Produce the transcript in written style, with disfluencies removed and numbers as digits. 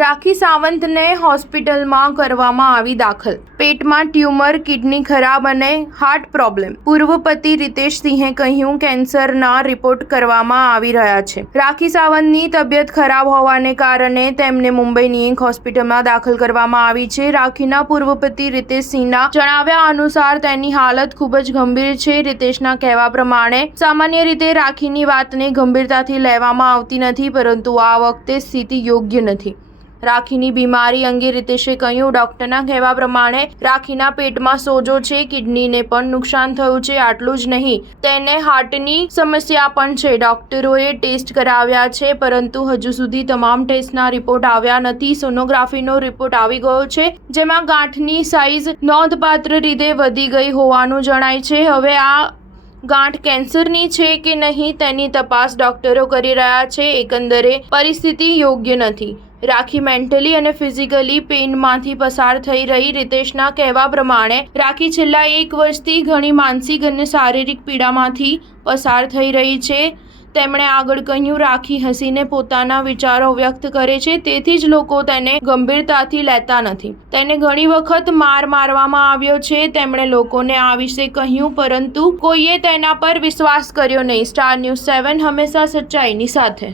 રાખી સાવંતને હોસ્પિટલમાં કરવામાં આવી દાખલ। પેટમાં ટ્યુમર, કિડની ખરાબ અને હાર્ટ પ્રોબ્લેમ। પૂર્વ પતિ રીતેશ સિંહે કહ્યું, કેન્સરના રિપોર્ટ કરવામાં આવી રહ્યા છે। રાખી સાવંતની તબિયત ખરાબ હોવાને કારણે તેમને મુંબઈની એક હોસ્પિટલમાં દાખલ કરવામાં આવી છે। રાખીના પૂર્વ પતિ રીતેશ સિંહના જણાવ્યા અનુસાર તેની હાલત ખૂબ જ ગંભીર છે। રીતેશના કહેવા પ્રમાણે સામાન્ય રીતે રાખીની વાતને ગંભીરતાથી લેવામાં આવતી નથી, પરંતુ આ વખતે સ્થિતિ યોગ્ય નથી। રાખીની બીમારી અંગે રીતેશે કહ્યું, ડોક્ટરના કહેવા પ્રમાણે રાખીના પેટમાં સોજો છે, કિડનીને પણ નુકસાન થયું છે। આટલું જ નહીં, તેને હાર્ટની સમસ્યા પણ છે। ડોક્ટરોએ ટેસ્ટ કરાવ્યા છે, પરંતુ હજુ સુધી તમામ ટેસ્ટના રિપોર્ટ આવ્યા નથી। સોનોગ્રાફીનો રિપોર્ટ આવી ગયો છે, જેમાં ગાંઠની સાઇઝ નોંધપાત્ર રીતે વધી ગઈ હોવાનું જણાય છે। હવે આ ગાંઠ કેન્સરની છે કે નહીં તેની તપાસ ડોક્ટરો કરી રહ્યા છે। એકંદરે પરિસ્થિતિ યોગ્ય નથી। રાખી મેન્ટલી અને ફિઝિકલી પેઇનમાંથી પસાર થઈ રહી। રીતેશના કહેવા પ્રમાણે રાખી છેલ્લા 1 વર્ષથી ઘણી માનસિક અને શારીરિક પીડામાંથી પસાર થઈ રહી છે। તેમણે આગળ કહ્યું, રાખી હસીને પોતાના વિચારો વ્યક્ત કરે છે, તેથી જ લોકો તેને ગંભીરતાથી લેતા નથી। તેને ઘણી વખત મારવામાં આવ્યો છે। તેમણે લોકોને આ વિશે કહ્યું, પરંતુ કોઈએ તેના પર વિશ્વાસ કર્યો નહીં। સ્ટાર ન્યૂઝ 7 હંમેશા સચ્ચાઈની સાથે।